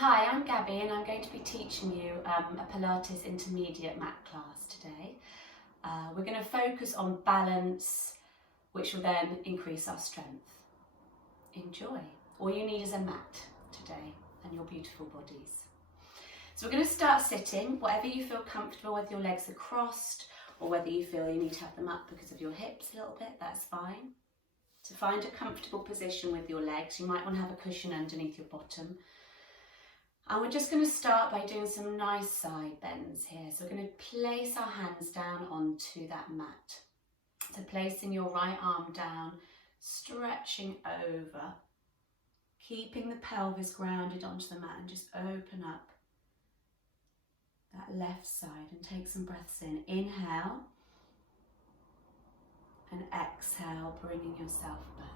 Hi, I'm Gaby and I'm going to be teaching you a Pilates intermediate mat class today. We're going to focus on balance, which will then increase our strength. Enjoy. All you need is a mat today and your beautiful bodies. So we're going to start sitting, whatever you feel comfortable, whether your legs are crossed or whether you feel you need to have them up because of your hips a little bit, that's fine. To find a comfortable position with your legs, you might want to have a cushion underneath your bottom. And we're just going to start by doing some nice side bends here. So we're going to place our hands down onto that mat. So placing your right arm down, stretching over, keeping the pelvis grounded onto the mat, and just open up that left side and take some breaths in. Inhale and exhale, bringing yourself back.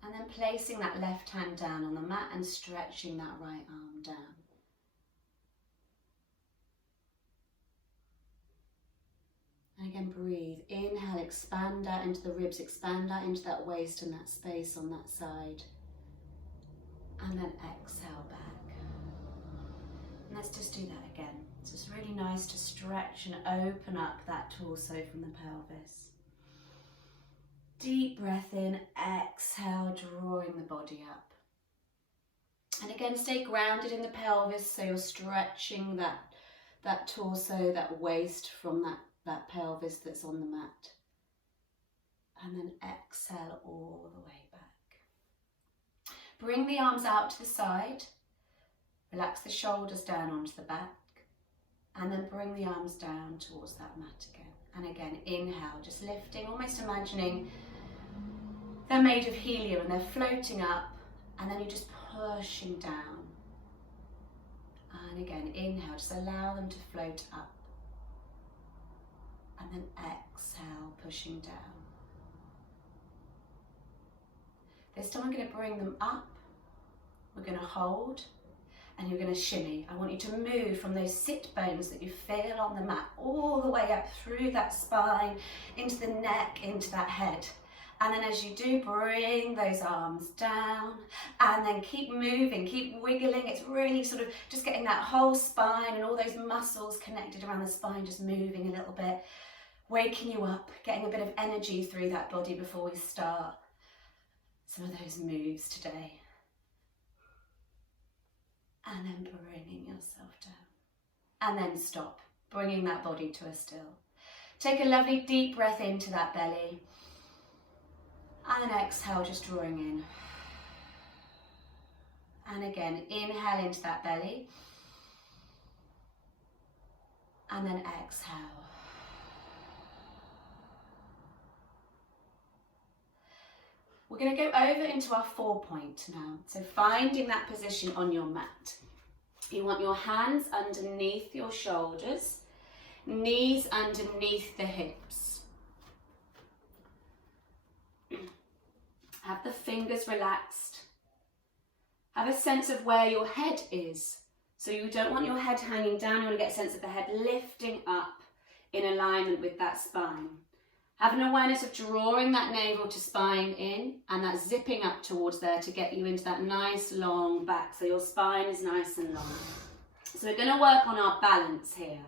And then placing that left hand down on the mat and stretching that right arm down. And again, breathe. Inhale, expand out into the ribs, expand out into that waist and that space on that side. And then exhale back. And let's just do that again. So it's really nice to stretch and open up that torso from the pelvis. Deep breath in, exhale, drawing the body up. And again, stay grounded in the pelvis, so you're stretching that torso, that waist from that pelvis that's on the mat. And then exhale all the way back. Bring the arms out to the side. Relax the shoulders down onto the back. And then bring the arms down towards that mat again. And again, inhale, just lifting, almost imagining they're made of helium and they're floating up, and then you're just pushing down. And again, inhale, just allow them to float up. And then exhale, pushing down. This time I'm going to bring them up. We're going to hold. And you're going to shimmy. I want you to move from those sit bones that you feel on the mat all the way up through that spine, into the neck, into that head. And then as you do, bring those arms down and then keep moving, keep wiggling. It's really sort of just getting that whole spine and all those muscles connected around the spine, just moving a little bit, waking you up, getting a bit of energy through that body before we start some of those moves today. And then bringing yourself down. And then stop, bringing that body to a still. Take a lovely deep breath into that belly. And then exhale, just drawing in. And again, inhale into that belly. And then exhale. We're going to go over into our 4-point now. So finding that position on your mat. You want your hands underneath your shoulders, knees underneath the hips. Have the fingers relaxed. Have a sense of where your head is. So you don't want your head hanging down, you want to get a sense of the head lifting up in alignment with that spine. Have an awareness of drawing that navel to spine in and that zipping up towards there to get you into that nice long back so your spine is nice and long. So we're going to work on our balance here.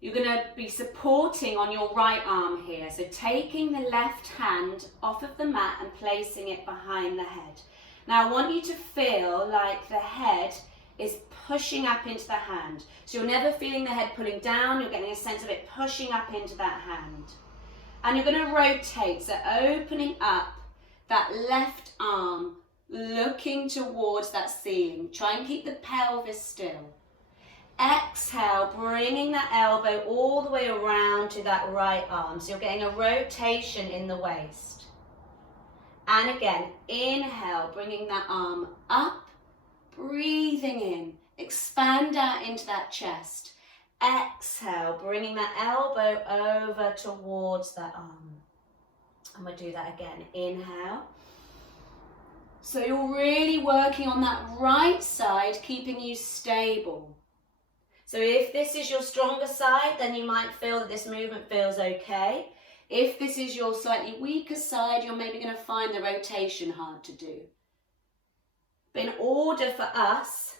You're going to be supporting on your right arm here. So taking the left hand off of the mat and placing it behind the head. Now I want you to feel like the head is pushing up into the hand. So you're never feeling the head pulling down, you're getting a sense of it pushing up into that hand. And you're going to rotate, so opening up that left arm, looking towards that ceiling. Try and keep the pelvis still. Exhale, bringing that elbow all the way around to that right arm. So you're getting a rotation in the waist. And again, inhale, bringing that arm up, breathing in, expand out into that chest. Exhale, bringing that elbow over towards that arm. And we'll do that again. Inhale. So you're really working on that right side, keeping you stable. So if this is your stronger side, then you might feel that this movement feels okay. If this is your slightly weaker side, you're maybe going to find the rotation hard to do. But in order for us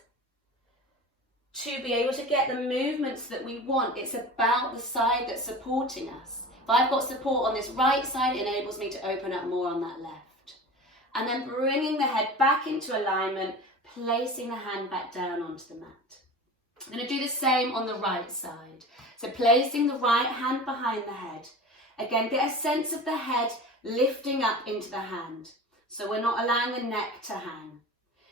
to be able to get the movements that we want, it's about the side that's supporting us. If I've got support on this right side, it enables me to open up more on that left. And then bringing the head back into alignment, placing the hand back down onto the mat. I'm going to do the same on the right side. So placing the right hand behind the head. Again, get a sense of the head lifting up into the hand. So we're not allowing the neck to hang.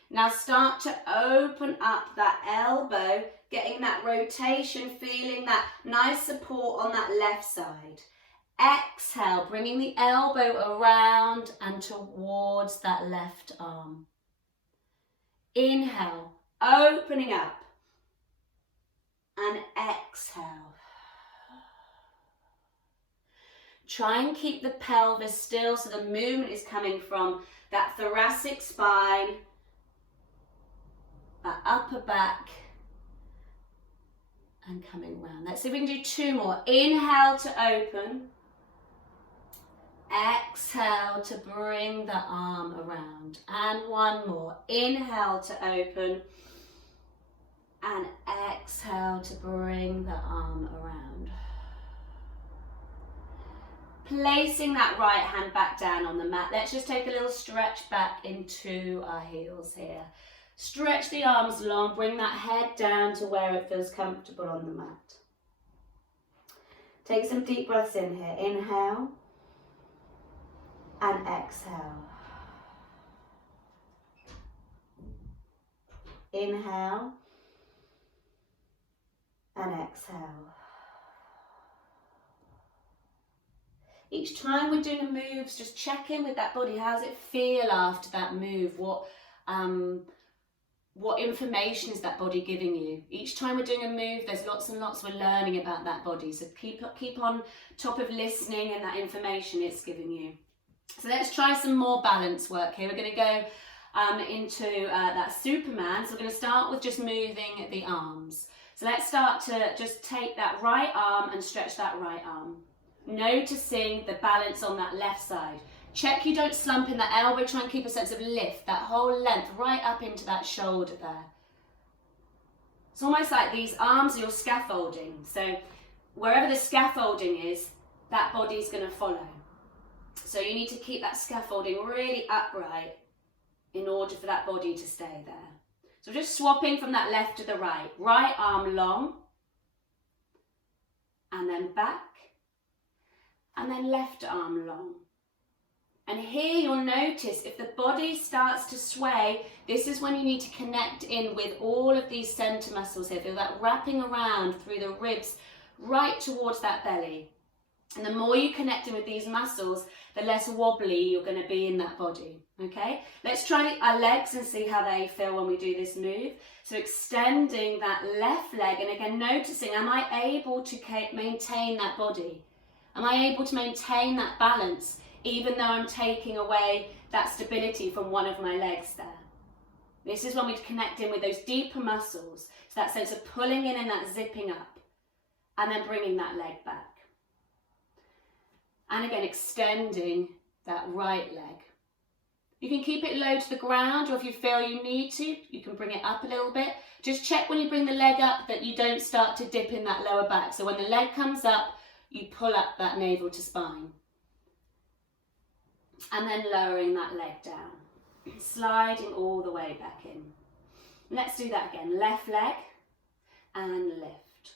Now start to open up that elbow, getting that rotation, feeling that nice support on that left side. Exhale, bringing the elbow around and towards that left arm. Inhale, opening up. And exhale. Try and keep the pelvis still so the movement is coming from that thoracic spine, that upper back, and coming round. Let's see if we can do two more. Inhale to open. Exhale to bring the arm around. And one more. Inhale to open. And exhale to bring the arm around. Placing that right hand back down on the mat. Let's just take a little stretch back into our heels here. Stretch the arms long, bring that head down to where it feels comfortable on the mat. Take some deep breaths in here. Inhale and exhale. Inhale and exhale. Each time we're doing the moves, just check in with that body. How does it feel after that move? What information is that body giving you? Each time we're doing a move, there's lots and lots we're learning about that body. So keep on top of listening and that information it's giving you. So let's try some more balance work here. We're going to go into that Superman. So we're going to start with just moving the arms. So let's start to just take that right arm and stretch that right arm. Noticing the balance on that left side. Check you don't slump in that elbow. Try and keep a sense of lift, that whole length right up into that shoulder there. It's almost like these arms are your scaffolding. So wherever the scaffolding is, that body's going to follow. So you need to keep that scaffolding really upright in order for that body to stay there. So just swapping from that left to the right. Right arm long, and then back, and then left arm long. And here you'll notice if the body starts to sway, this is when you need to connect in with all of these center muscles here. Feel that wrapping around through the ribs right towards that belly. And the more you connect in with these muscles, the less wobbly you're going to be in that body. Okay, let's try our legs and see how they feel when we do this move. So extending that left leg, and again noticing, am I able to maintain that body? Am I able to maintain that balance even though I'm taking away that stability from one of my legs there? This is when we connect in with those deeper muscles, so that sense of pulling in and that zipping up, and then bringing that leg back. And again, extending that right leg. You can keep it low to the ground, or if you feel you need to, you can bring it up a little bit. Just check when you bring the leg up that you don't start to dip in that lower back. So when the leg comes up, you pull up that navel to spine. And then lowering that leg down. Sliding all the way back in. Let's do that again. Left leg and lift.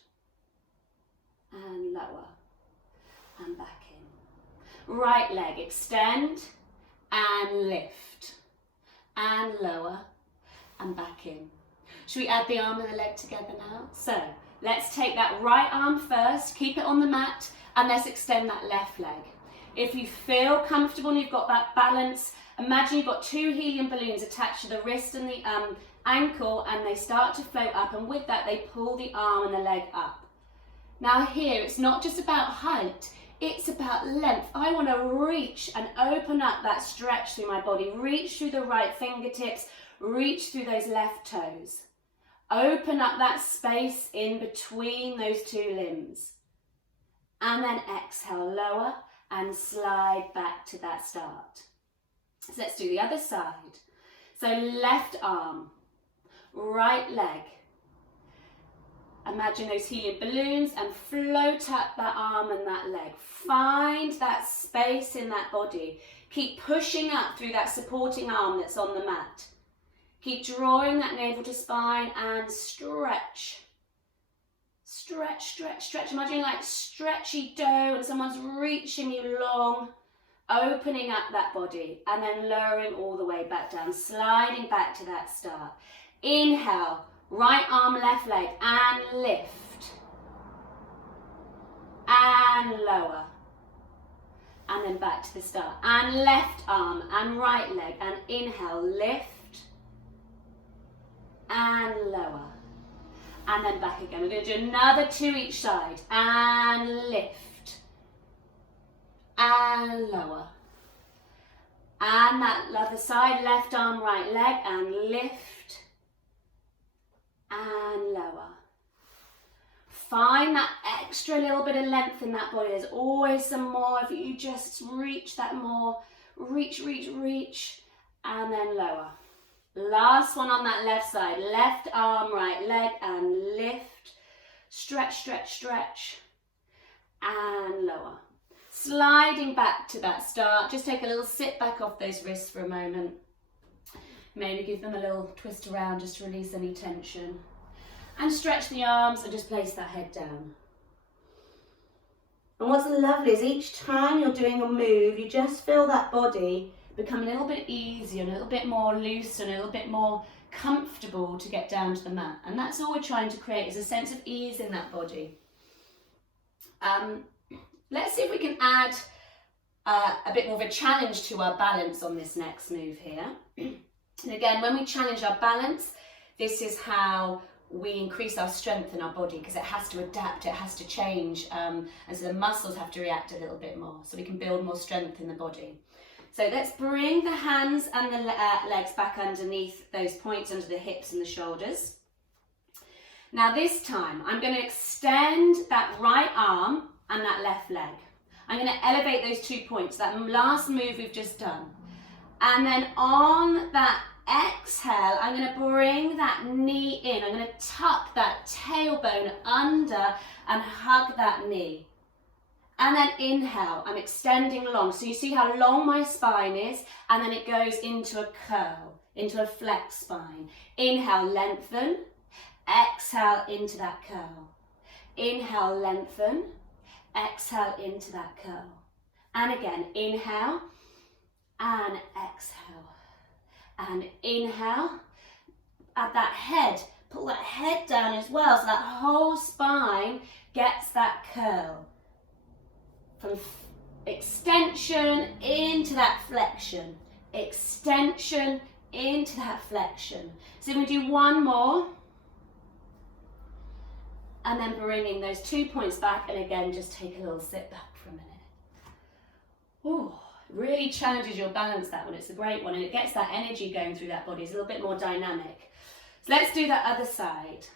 And lower. And back in. Right leg, extend and lift. And lower and back in. Should we add the arm and the leg together now? So let's take that right arm first, keep it on the mat, and let's extend that left leg. If you feel comfortable and you've got that balance, imagine you've got two helium balloons attached to the wrist and the ankle, and they start to float up, and with that they pull the arm and the leg up. Now here, it's not just about height, it's about length. I want to reach and open up that stretch through my body. Reach through the right fingertips, reach through those left toes. Open up that space in between those two limbs. And then exhale, lower and slide back to that start. So let's do the other side. So left arm, right leg. Imagine those helium balloons and float up that arm and that leg. Find that space in that body. Keep pushing up through that supporting arm that's on the mat. Keep drawing that navel to spine and stretch. Stretch, stretch, stretch. Imagine like stretchy dough and someone's reaching you long, opening up that body and then lowering all the way back down, sliding back to that start. Inhale, right arm, left leg, and lift. And lower. And then back to the start. And left arm and right leg, and inhale, lift. And lower. And then back again. We're going to do another 2 each side. And lift. And lower. And that other side, left arm, right leg, and lift. And lower. Find that extra little bit of length in that body. There's always some more. If you just reach that more, reach, reach, reach, and then lower. Last one on that left side. Left arm, right leg, and lift. Stretch, stretch, stretch, and lower. Sliding back to that start. Just take a little sit back off those wrists for a moment. Maybe give them a little twist around just to release any tension. And stretch the arms and just place that head down. And what's lovely is each time you're doing a move, you just feel that body become a little bit easier, a little bit more loose, and a little bit more comfortable to get down to the mat. And that's all we're trying to create, is a sense of ease in that body. Let's see if we can add a bit more of a challenge to our balance on this next move here. And again, when we challenge our balance, this is how we increase our strength in our body, because it has to adapt, it has to change, and so the muscles have to react a little bit more, so we can build more strength in the body. So let's bring the hands and the legs back underneath those points under the hips and the shoulders. Now this time, I'm going to extend that right arm and that left leg. I'm going to elevate those 2 points, that last move we've just done. And then on that exhale, I'm going to bring that knee in. I'm going to tuck that tailbone under and hug that knee. And then inhale, I'm extending long. So you see how long my spine is, and then it goes into a curl, into a flex spine. Inhale, lengthen. Exhale into that curl. Inhale, lengthen. Exhale into that curl. And again, inhale and exhale. And inhale, add that head, pull that head down as well, so that whole spine gets that curl. From extension into that flexion, extension into that flexion. So we do one more, and then bringing those 2 points back, and again, just take a little sit back for a minute. Ooh. Really challenges your balance, that one. It's a great one, and it gets that energy going through that body. It's a little bit more dynamic. So let's do that other side.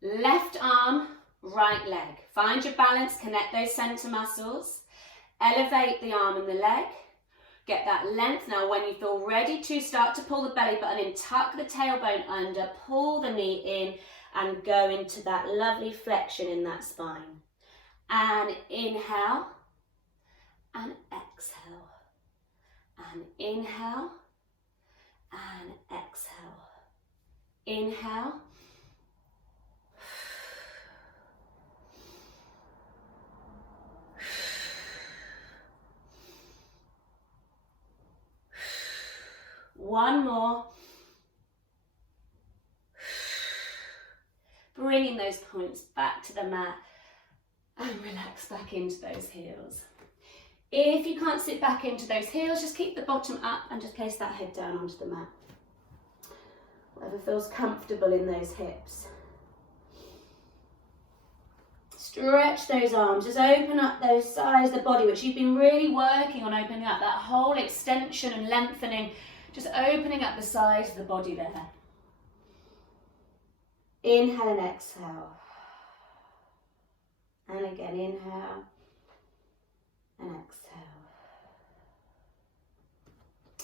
Left arm, right leg. Find your balance, connect those center muscles. Elevate the arm and the leg. Get that length. Now when you feel ready to, start to pull the belly button in, tuck the tailbone under, pull the knee in, and go into that lovely flexion in that spine. And inhale. And exhale, and inhale, and exhale. Inhale, one more. Bringing those points back to the mat and relax back into those heels. If you can't sit back into those heels, just keep the bottom up and just place that head down onto the mat. Whatever feels comfortable in those hips. Stretch those arms, just open up those sides of the body, which you've been really working on opening up, that whole extension and lengthening, just opening up the sides of the body there. Inhale and exhale. And again, inhale and exhale.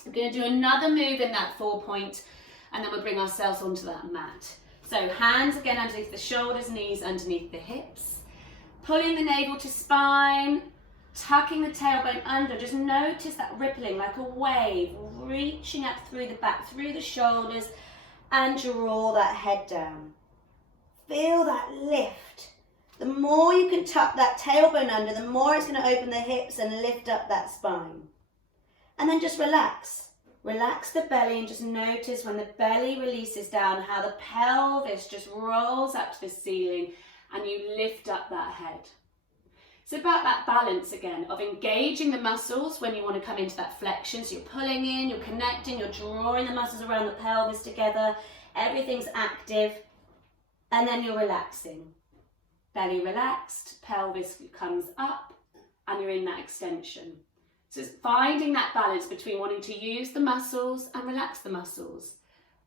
We're going to do another move in that 4-point, and then we'll bring ourselves onto that mat. So hands again underneath the shoulders, knees underneath the hips. Pulling the navel to spine, tucking the tailbone under. Just notice that rippling like a wave, reaching up through the back, through the shoulders, and draw that head down. Feel that lift. The more you can tuck that tailbone under, the more it's going to open the hips and lift up that spine. And then just relax. Relax the belly and just notice when the belly releases down how the pelvis just rolls up to the ceiling and you lift up that head. It's about that balance again of engaging the muscles when you want to come into that flexion. So you're pulling in, you're connecting, you're drawing the muscles around the pelvis together. Everything's active. And then you're relaxing. Belly relaxed, pelvis comes up, and you're in that extension. So it's finding that balance between wanting to use the muscles and relax the muscles.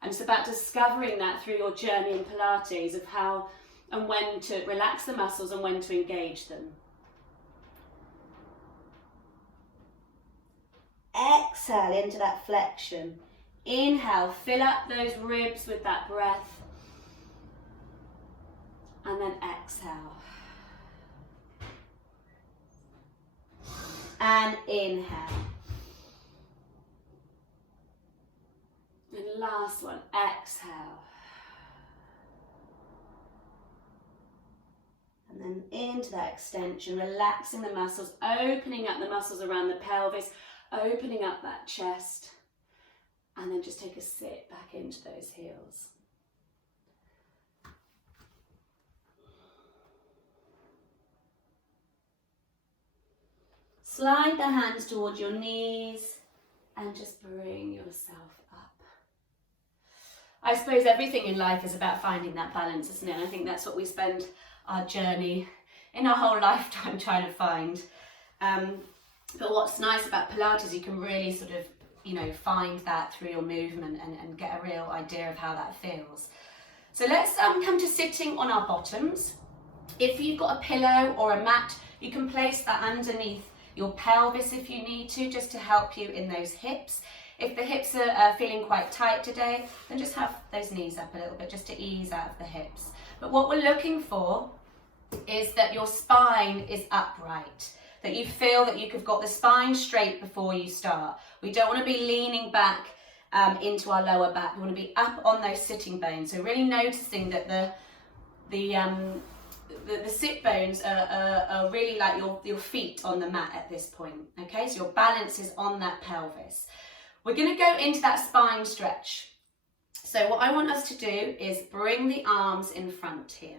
And it's about discovering that through your journey in Pilates of how and when to relax the muscles and when to engage them. Exhale into that flexion. Inhale, fill up those ribs with that breath. And then exhale. And inhale. And last one, exhale. And then into that extension, relaxing the muscles, opening up the muscles around the pelvis, opening up that chest. And then just take a sit back into those heels. Slide the hands towards your knees and just bring yourself up. I suppose everything in life is about finding that balance, isn't it? And I think that's what we spend our journey in our whole lifetime trying to find. But what's nice about Pilates, you can really sort of, find that through your movement and get a real idea of how that feels. So let's come to sitting on our bottoms. If you've got a pillow or a mat, you can place that underneath your pelvis if you need to, just to help you in those hips. If the hips are feeling quite tight today, then just have those knees up a little bit just to ease out of the hips. But what we're looking for is that your spine is upright, that you feel that you've got the spine straight before you start. We don't want to be leaning back into our lower back. We want to be up on those sitting bones. So really noticing that the sit bones are really like your feet on the mat at this point, okay? So your balance is on that pelvis. We're going to go into that spine stretch. So what I want us to do is bring the arms in front here.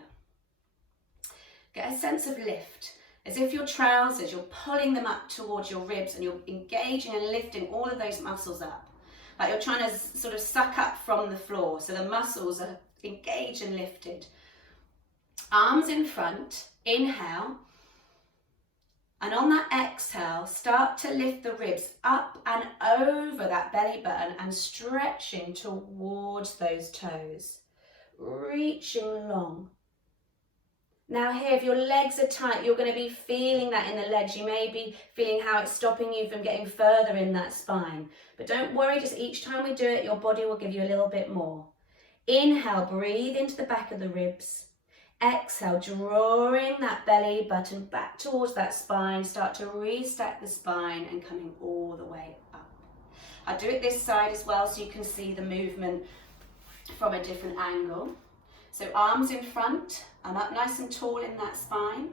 Get a sense of lift, as if your trousers, you're pulling them up towards your ribs and you're engaging and lifting all of those muscles up. Like you're trying to sort of suck up from the floor, so the muscles are engaged and lifted. Arms in front, inhale, and on that exhale, start to lift the ribs up and over that belly button and stretching towards those toes, reaching long. Now here, if your legs are tight, you're going to be feeling that in the legs. You may be feeling how it's stopping you from getting further in that spine. But don't worry, just each time we do it, your body will give you a little bit more. Inhale, breathe into the back of the ribs. Exhale, drawing that belly button back towards that spine. Start to restack the spine and coming all the way up. I'll do it this side as well so you can see the movement from a different angle. So arms in front, I'm up nice and tall in that spine.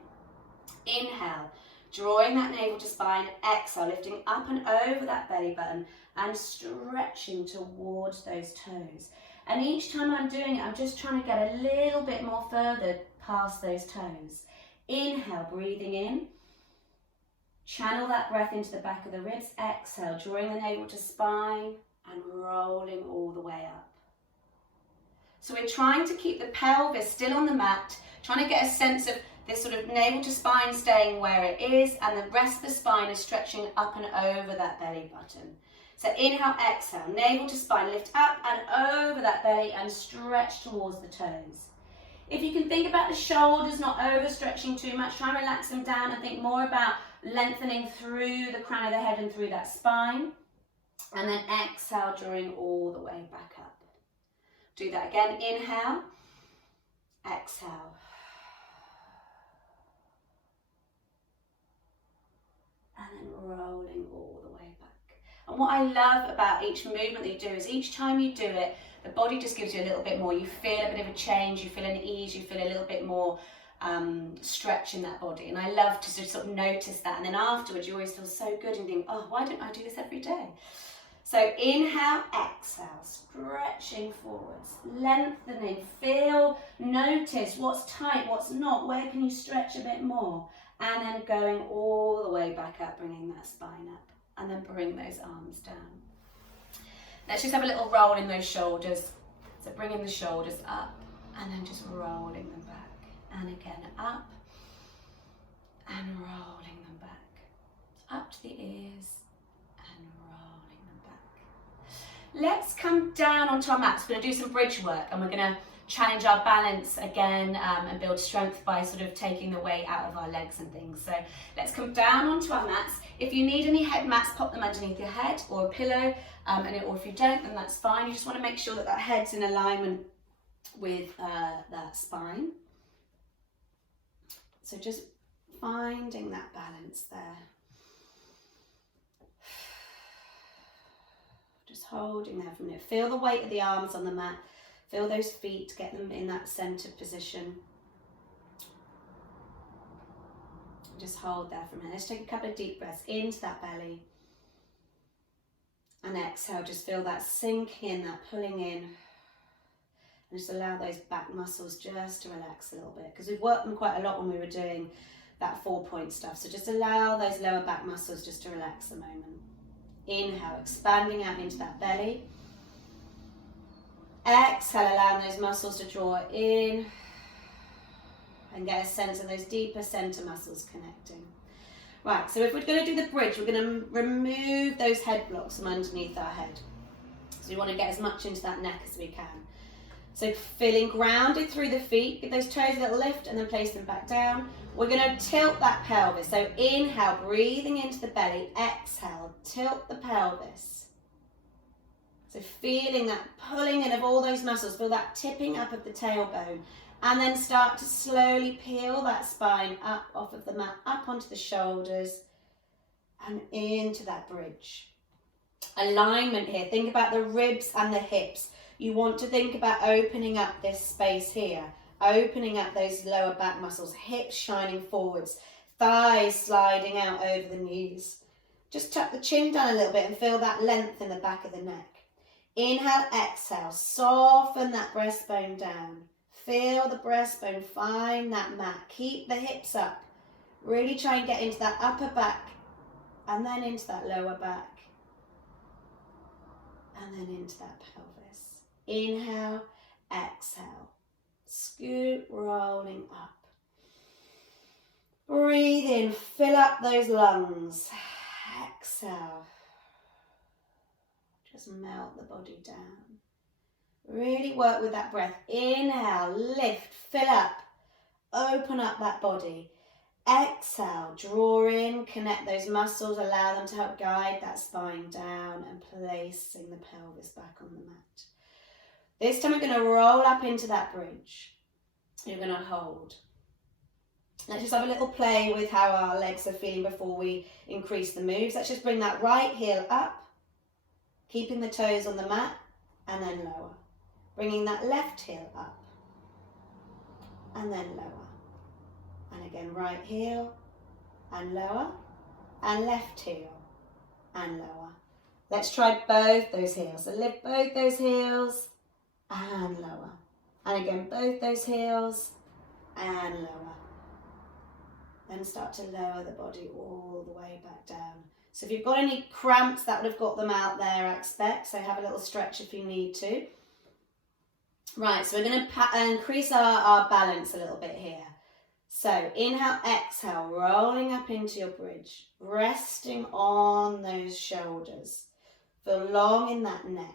Inhale, drawing that navel to spine. Exhale, lifting up and over that belly button and stretching towards those toes. And each time I'm doing it, I'm just trying to get a little bit more further past those toes. Inhale, breathing in. Channel that breath into the back of the ribs. Exhale, drawing the navel to spine and rolling all the way up. So we're trying to keep the pelvis still on the mat, trying to get a sense of this sort of navel to spine staying where it is, and the rest of the spine is stretching up and over that belly button. So inhale, exhale, navel to spine, lift up and over that belly and stretch towards the toes. If you can think about the shoulders not overstretching too much, try and relax them down and think more about lengthening through the crown of the head and through that spine. And then exhale, drawing all the way back up. Do that again. Inhale, exhale. And then rolling all the way back. And what I love about each movement that you do is each time you do it, the body just gives you a little bit more. You feel a bit of a change, you feel an ease, you feel a little bit more stretch in that body. And I love to sort of notice that. And then afterwards, you always feel so good and think, oh, why don't I do this every day? So inhale, exhale, stretching forwards, lengthening, feel, notice what's tight, what's not, where can you stretch a bit more? And then going all the way back up, bringing that spine up, and then bring those arms down. Let's just have a little roll in those shoulders. So bringing the shoulders up, and then just rolling them back. And again, up, and rolling them back. Up to the ears, and rolling them back. Let's come down onto our mats. We're going to do some bridge work, and we're going to challenge our balance again and build strength by sort of taking the weight out of our legs and things. So let's come down onto our mats. If you need any head mats, pop them underneath your head or a pillow, or if you don't, then that's fine. You just want to make sure that that head's in alignment with that spine. So just finding that balance there. Just holding there for a minute. Feel the weight of the arms on the mat. Feel those feet, get them in that centered position. Just hold there for a minute. Let's take a couple of deep breaths into that belly. And exhale, just feel that sinking in, that pulling in. And just allow those back muscles just to relax a little bit. Because we've worked them quite a lot when we were doing that 4-point stuff. So just allow those lower back muscles just to relax a moment. Inhale, expanding out into that belly. Exhale, allowing those muscles to draw in and get a sense of those deeper center muscles connecting. Right, so if we're going to do the bridge, we're going to remove those head blocks from underneath our head. So we want to get as much into that neck as we can. So feeling grounded through the feet, give those toes a little lift and then place them back down. We're going to tilt that pelvis. So inhale, breathing into the belly. Exhale, tilt the pelvis. So feeling that pulling in of all those muscles, feel that tipping up of the tailbone, and then start to slowly peel that spine up off of the mat, up onto the shoulders, and into that bridge. Alignment here, think about the ribs and the hips. You want to think about opening up this space here, opening up those lower back muscles, hips shining forwards, thighs sliding out over the knees. Just tuck the chin down a little bit and feel that length in the back of the neck. Inhale, exhale, soften that breastbone down. Feel the breastbone, find that mat. Keep the hips up. Really try and get into that upper back and then into that lower back and then into that pelvis. Inhale, exhale, scoot, rolling up. Breathe in, fill up those lungs. Exhale. Just melt the body down. Really work with that breath. Inhale, lift, fill up, open up that body. Exhale, draw in, connect those muscles, allow them to help guide that spine down and placing the pelvis back on the mat. This time we're going to roll up into that bridge. You're going to hold. Let's just have a little play with how our legs are feeling before we increase the moves. Let's just bring that right heel up. Keeping the toes on the mat and then lower. Bringing that left heel up and then lower. And again, right heel and lower and left heel and lower. Let's try both those heels. So lift both those heels and lower. And again, both those heels and lower. Then start to lower the body all the way back down. So if you've got any cramps, that would have got them out there, I expect. So have a little stretch if you need to. Right, so we're going to increase our balance a little bit here. So inhale, exhale, rolling up into your bridge. Resting on those shoulders. Feel long in that neck.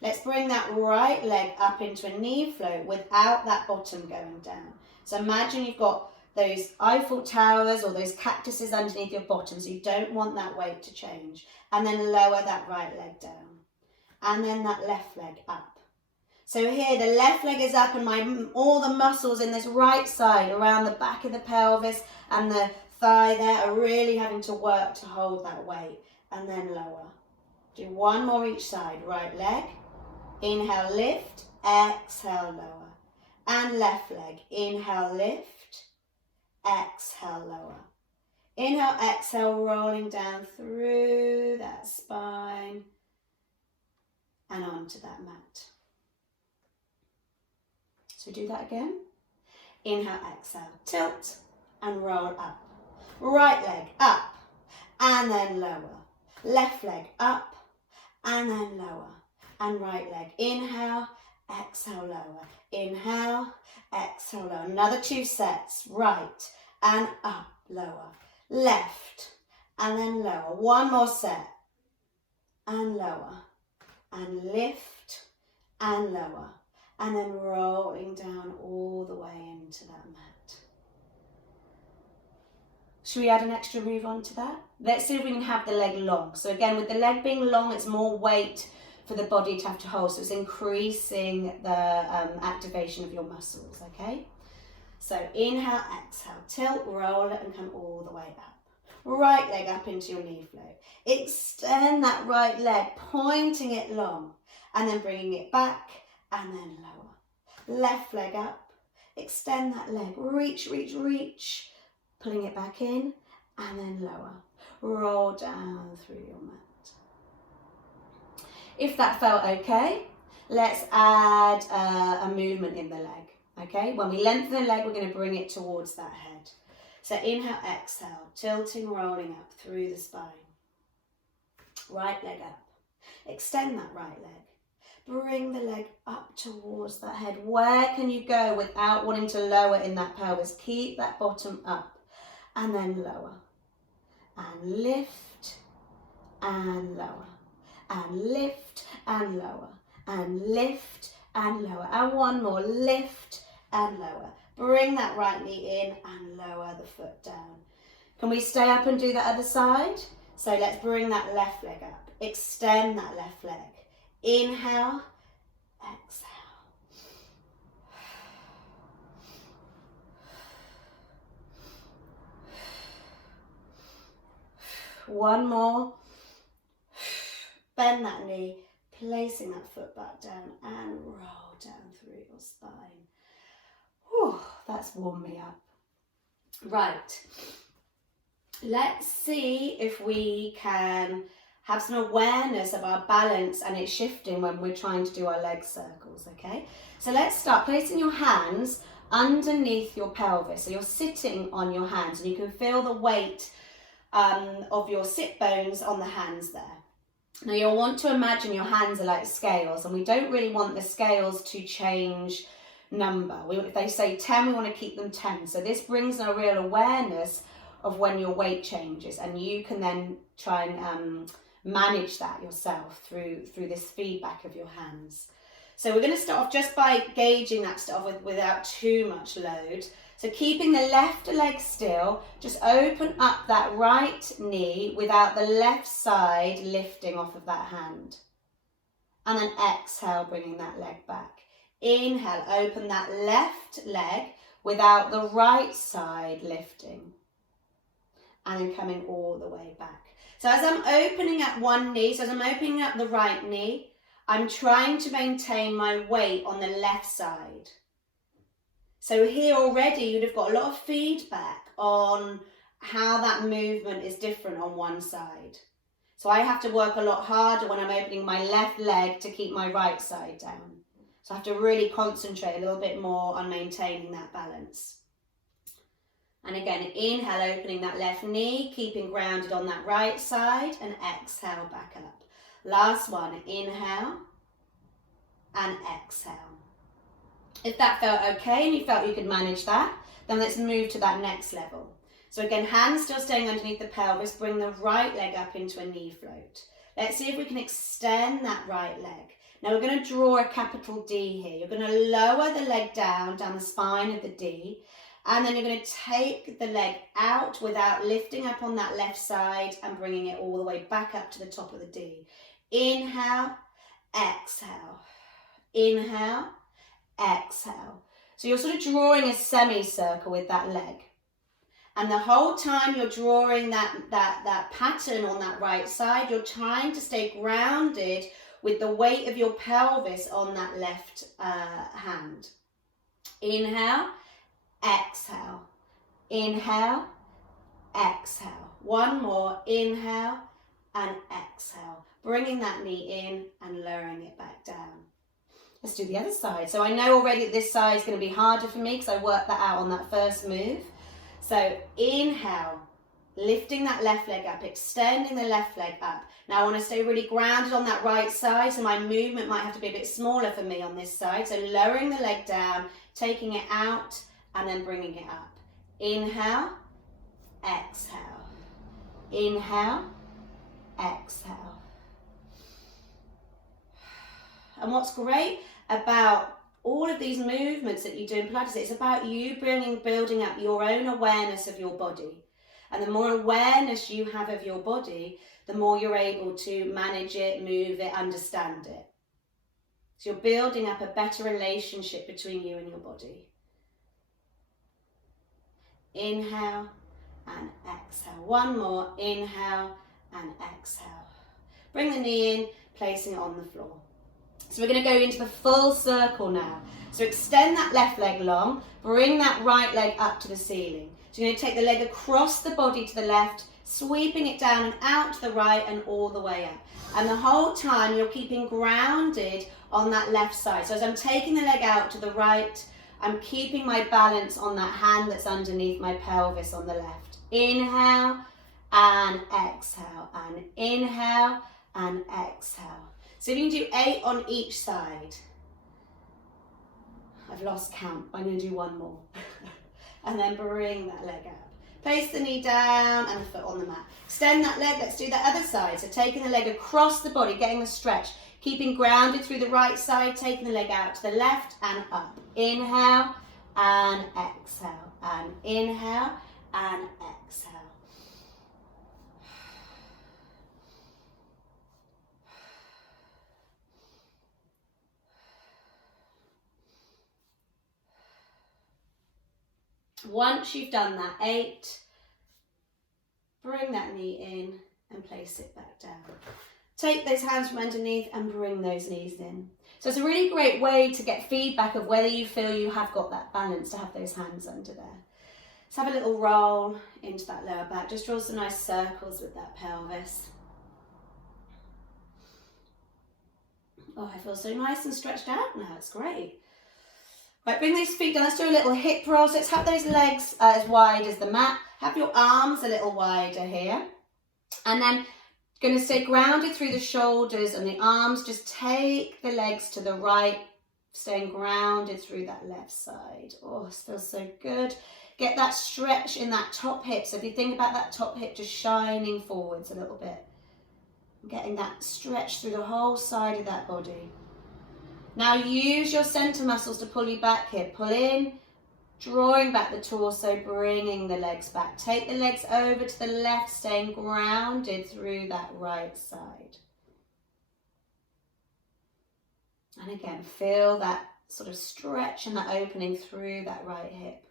Let's bring that right leg up into a knee float without that bottom going down. So imagine you've got those Eiffel Towers or those cactuses underneath your bottom, so you don't want that weight to change. And then lower that right leg down. And then that left leg up. So here the left leg is up and all the muscles in this right side around the back of the pelvis and the thigh there are really having to work to hold that weight. And then lower. Do one more each side. Right leg. Inhale, lift. Exhale, lower. And left leg. Inhale, lift. Exhale, lower. Inhale, exhale, rolling down through that spine and onto that mat. So do that again. Inhale, exhale, tilt and roll up. Right leg up and then lower. Left leg up and then lower. And right leg. Inhale, exhale, lower. Inhale, exhale, lower. Another 2 sets. Right and up, lower. Left and then lower. One more set. And lower. And lift and lower. And then rolling down all the way into that mat. Should we add an extra move onto that? Let's see if we can have the leg long. So again, with the leg being long, it's more weight for the body to have to hold. So it's increasing the activation of your muscles, okay? So inhale, exhale, tilt, roll it and come all the way up. Right leg up into your knee float. Extend that right leg, pointing it long and then bringing it back and then lower. Left leg up, extend that leg, reach, reach, reach. Pulling it back in and then lower. Roll down through your mat. If that felt okay, let's add a movement in the leg. Okay, when we lengthen the leg, we're going to bring it towards that head. So inhale, exhale, tilting, rolling up through the spine. Right leg up. Extend that right leg. Bring the leg up towards that head. Where can you go without wanting to lower in that pelvis? Keep that bottom up. And then lower, and lift, and lower, and lift, and lower, and lift, and lower. And one more, lift, and lower. Bring that right knee in and lower the foot down. Can we stay up and do the other side? So let's bring that left leg up. Extend that left leg. Inhale, exhale. One more. Bend that knee, placing that foot back down and roll down through your spine. Whew, that's warmed me up. Right. Let's see if we can have some awareness of our balance and it shifting when we're trying to do our leg circles, okay? So let's start placing your hands underneath your pelvis. So you're sitting on your hands and you can feel the weight of your sit bones on the hands there. Now you'll want to imagine your hands are like scales and we don't really want the scales to change number. If they say 10, we want to keep them 10. So this brings a real awareness of when your weight changes and you can then try and manage that yourself through this feedback of your hands. So we're going to start off just by gauging that stuff without too much load. So keeping the left leg still, just open up that right knee without the left side lifting off of that hand. And then exhale, bringing that leg back. Inhale, open that left leg without the right side lifting. And then coming all the way back. So as I'm opening up one knee, so as I'm opening up the right knee, I'm trying to maintain my weight on the left side. So here already you'd have got a lot of feedback on how that movement is different on one side. So I have to work a lot harder when I'm opening my left leg to keep my right side down. So I have to really concentrate a little bit more on maintaining that balance. And again, inhale, opening that left knee, keeping grounded on that right side, and exhale back up. Last one, inhale and exhale. If that felt okay and you felt you could manage that, then let's move to that next level. So again, hands still staying underneath the pelvis, bring the right leg up into a knee float. Let's see if we can extend that right leg. Now we're going to draw a capital D here. You're going to lower the leg down the spine of the D, And then you're going to take the leg out without lifting up on that left side and bringing it all the way back up to the top of the D. Inhale, exhale. Inhale, exhale. So you're sort of drawing a semicircle with that leg. And the whole time you're drawing that pattern on that right side, you're trying to stay grounded with the weight of your pelvis on that left hand. Inhale, exhale. Inhale, exhale. One more. Inhale and exhale. Bringing that knee in and lowering it back down. Let's do the other side. So I know already that this side is going to be harder for me because I worked that out on that first move. So inhale, lifting that left leg up, extending the left leg up. Now I want to stay really grounded on that right side, so my movement might have to be a bit smaller for me on this side. So lowering the leg down, taking it out, and then bringing it up. Inhale, exhale. Inhale, exhale. And what's great about all of these movements that you do in Pilates, it's about you building up your own awareness of your body. And the more awareness you have of your body, the more you're able to manage it, move it, understand it. So you're building up a better relationship between you and your body. Inhale and exhale. One more. Inhale and exhale. Bring the knee in, placing it on the floor. So we're going to go into the full circle now. So extend that left leg long, bring that right leg up to the ceiling. So you're going to take the leg across the body to the left, sweeping it down and out to the right and all the way up. And the whole time you're keeping grounded on that left side. So as I'm taking the leg out to the right, I'm keeping my balance on that hand that's underneath my pelvis on the left. Inhale and exhale, and inhale and exhale. So you can do 8 on each side. I've lost count. I'm going to do one more. And then bring that leg up. Place the knee down and the foot on the mat. Extend that leg. Let's do that other side. So taking the leg across the body, getting the stretch. Keeping grounded through the right side, taking the leg out to the left and up. Inhale and exhale. And inhale and exhale. Once you've done that 8, bring that knee in and place it back down. Take those hands from underneath and bring those knees in. So it's a really great way to get feedback of whether you feel you have got that balance to have those hands under there. Let's have a little roll into that lower back. Just draw some nice circles with that pelvis. Oh, I feel so nice and stretched out now. It's great. Right, bring these feet down. Let's do a little hip roll. So let's have those legs as wide as the mat. Have your arms a little wider here. And then going to stay grounded through the shoulders and the arms. Just take the legs to the right, staying grounded through that left side. Oh, this feels so good. Get that stretch in that top hip. So if you think about that top hip just shining forwards a little bit. Getting that stretch through the whole side of that body. Now use your center muscles to pull you back here. Pull in, drawing back the torso, bringing the legs back. Take the legs over to the left, staying grounded through that right side. And again, feel that sort of stretch and that opening through that right hip.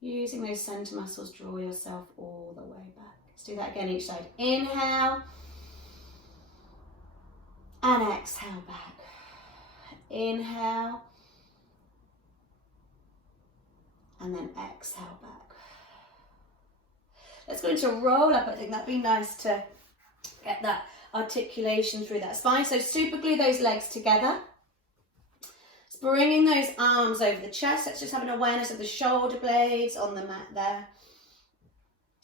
Using those center muscles, draw yourself all the way back. Let's do that again each side. Inhale. And exhale back. Inhale. And then exhale back. Let's go into a roll up. I think that'd be nice to get that articulation through that spine. So super glue those legs together. It's bringing those arms over the chest. Let's just have an awareness of the shoulder blades on the mat there.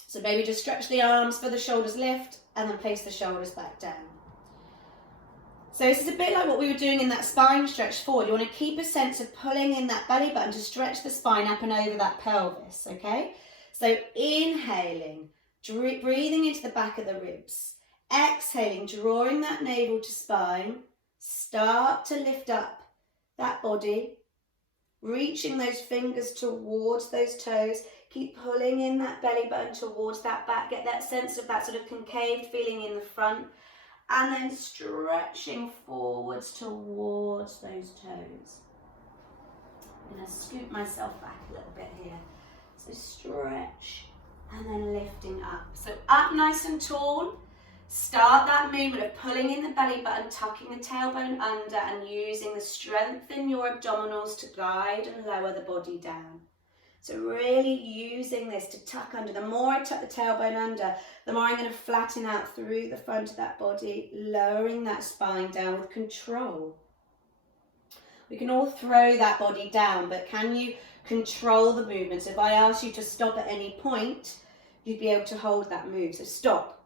So maybe just stretch the arms for the shoulders lift and then place the shoulders back down. So this is a bit like what we were doing in that spine stretch forward. You want to keep a sense of pulling in that belly button to stretch the spine up and over that pelvis, okay? So inhaling, breathing into the back of the ribs. Exhaling, drawing that navel to spine. Start to lift up that body. Reaching those fingers towards those toes. Keep pulling in that belly button towards that back. Get that sense of that sort of concaved feeling in the front. And then stretching forwards towards those toes. I'm going to scoot myself back a little bit here. So stretch and then lifting up. So up nice and tall. Start that movement of pulling in the belly button, tucking the tailbone under and using the strength in your abdominals to guide and lower the body down. So really using this to tuck under. The more I tuck the tailbone under, the more I'm going to flatten out through the front of that body, lowering that spine down with control. We can all throw that body down, but can you control the movement? So if I ask you to stop at any point, you'd be able to hold that move. So stop,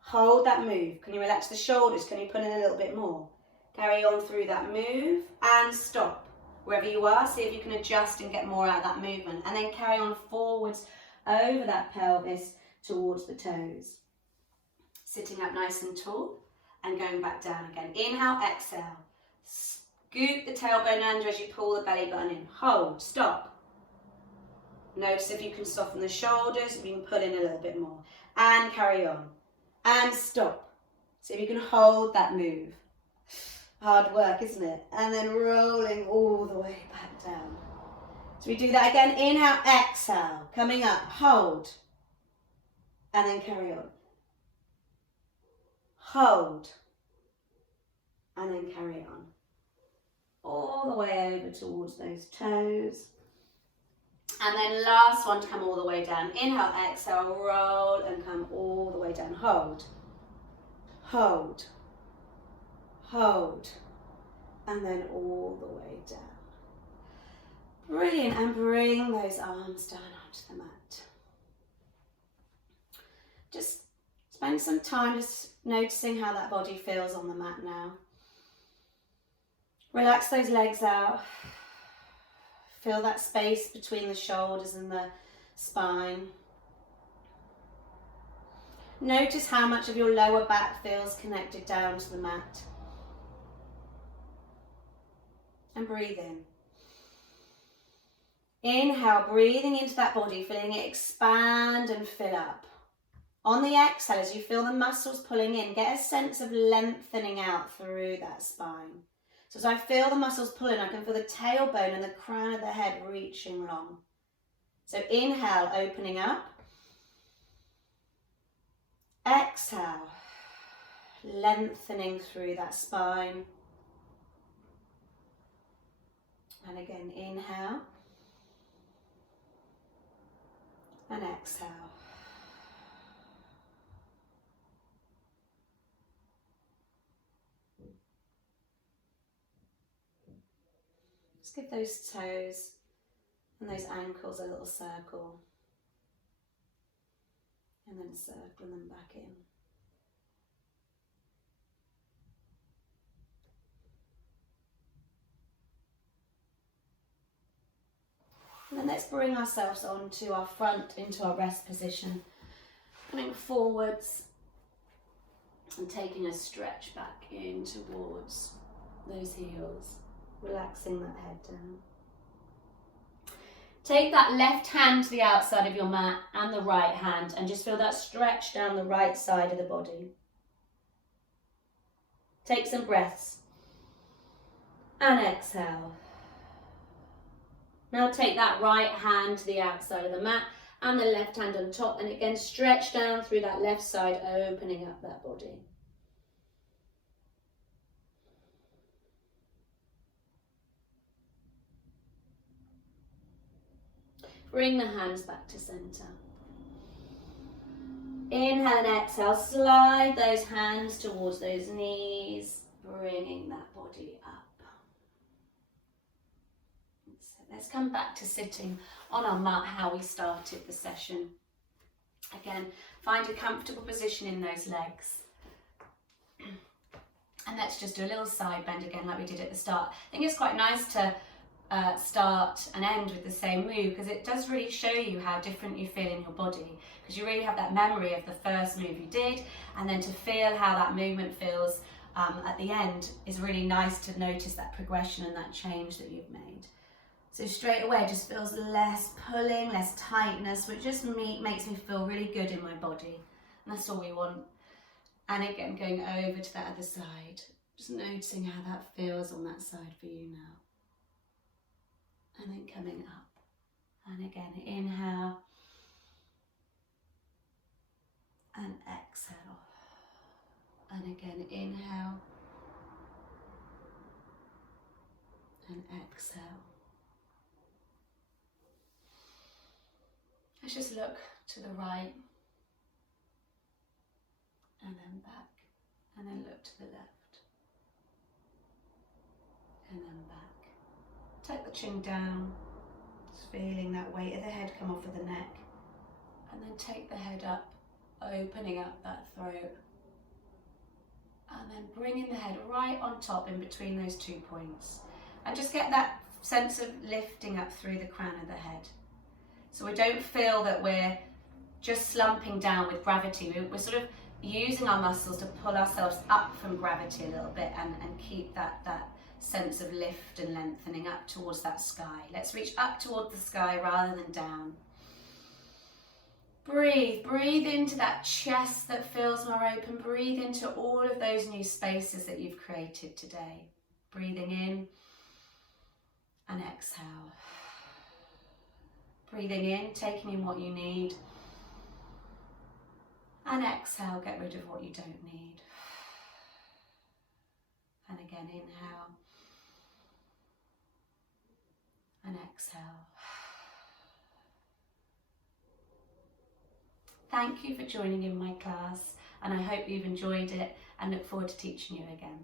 hold that move. Can you relax the shoulders? Can you put in a little bit more? Carry on through that move and stop. Wherever you are, see if you can adjust and get more out of that movement. And then carry on forwards over that pelvis towards the toes. Sitting up nice and tall and going back down again. Inhale, exhale. Scoop the tailbone under as you pull the belly button in. Hold, stop. Notice if you can soften the shoulders, if you can pull in a little bit more. And carry on. And stop. See if you can hold that move. Hard work, isn't it? And then rolling all the way back down. So we do that again. Inhale, exhale. Coming up, hold. And then carry on. Hold. And then carry on. All the way over towards those toes. And then last one to come all the way down. Inhale, exhale, roll and come all the way down. Hold. Hold. Hold. And then all the way down. Brilliant. And bring those arms down onto the mat. Just spend some time just noticing how that body feels on the mat now. Relax those legs out. Feel that space between the shoulders and the spine. Notice how much of your lower back feels connected down to the mat. And breathe in. Inhale, breathing into that body, feeling it expand and fill up. On the exhale, as you feel the muscles pulling in, get a sense of lengthening out through that spine. So as I feel the muscles pulling, I can feel the tailbone and the crown of the head reaching long. So inhale, opening up. Exhale, lengthening through that spine. And again, inhale. And exhale. Just give those toes and those ankles a little circle. And then circle them back in. And then let's bring ourselves onto our front, into our rest position. Coming forwards and taking a stretch back in towards those heels. Relaxing that head down. Take that left hand to the outside of your mat and the right hand and just feel that stretch down the right side of the body. Take some breaths. And exhale. Now take that right hand to the outside of the mat and the left hand on top, and again stretch down through that left side, opening up that body. Bring the hands back to center. Inhale and exhale, slide those hands towards those knees, bringing that body up. Let's come back to sitting on our mat how we started the session. Again, find a comfortable position in those legs. And let's just do a little side bend again like we did at the start. I think it's quite nice to start and end with the same move, because it does really show you how different you feel in your body, because you really have that memory of the first move you did, and then to feel how that movement feels at the end is really nice to notice that progression and that change that you've made. So straight away it just feels less pulling, less tightness, which just makes me feel really good in my body. And that's all we want. And again, going over to that other side, just noticing how that feels on that side for you now. And then coming up. And again, inhale. And exhale. And again, inhale. And exhale. Let's just look to the right. And then back. And then look to the left. And then back. Tuck the chin down. Just feeling that weight of the head come off of the neck. And then take the head up, opening up that throat. And then bringing the head right on top in between those 2 points. And just get that sense of lifting up through the crown of the head. So we don't feel that we're just slumping down with gravity. We're sort of using our muscles to pull ourselves up from gravity a little bit and keep that sense of lift and lengthening up towards that sky. Let's reach up towards the sky rather than down. Breathe into that chest that feels more open. Breathe into all of those new spaces that you've created today. Breathing in and exhale. Breathing in, taking in what you need. And exhale, get rid of what you don't need. And again, inhale. And exhale. Thank you for joining in my class, and I hope you've enjoyed it and look forward to teaching you again.